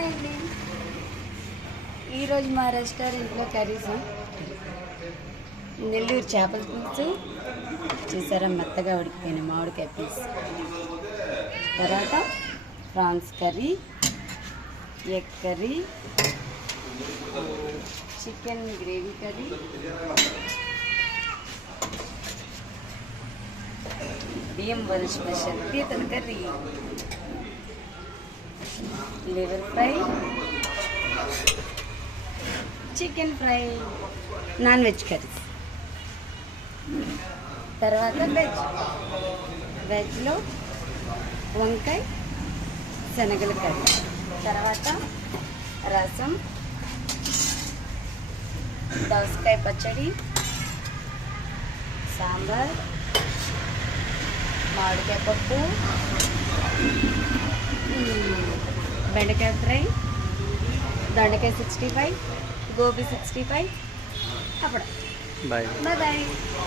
Hi అండి. ఈరోజు మా రెస్టారెంట్లో కర్రీస్ నెల్లూరు చేపల పులుసు చూసారా, మెత్తగా ఉడికిపోయిన మామిడికాయ పులుసు, తర్వాత prawns curry, egg curry, chicken gravy curry, బియ్యం వల్ల స్పెషల్ పీతల curry, liver fry, chicken fry, non veg curry, తర్వాత వెజ్లో వంకాయ శనగల కర్రీ, తర్వాత రసం, దోసకాయ పచ్చడి, సాంబార్, మామిడికాయ పప్పు, బెండకాయ ఫ్రై, దొండకాయ 65, గోబీ 65, అప్పుడు బాయ్ బాయ్.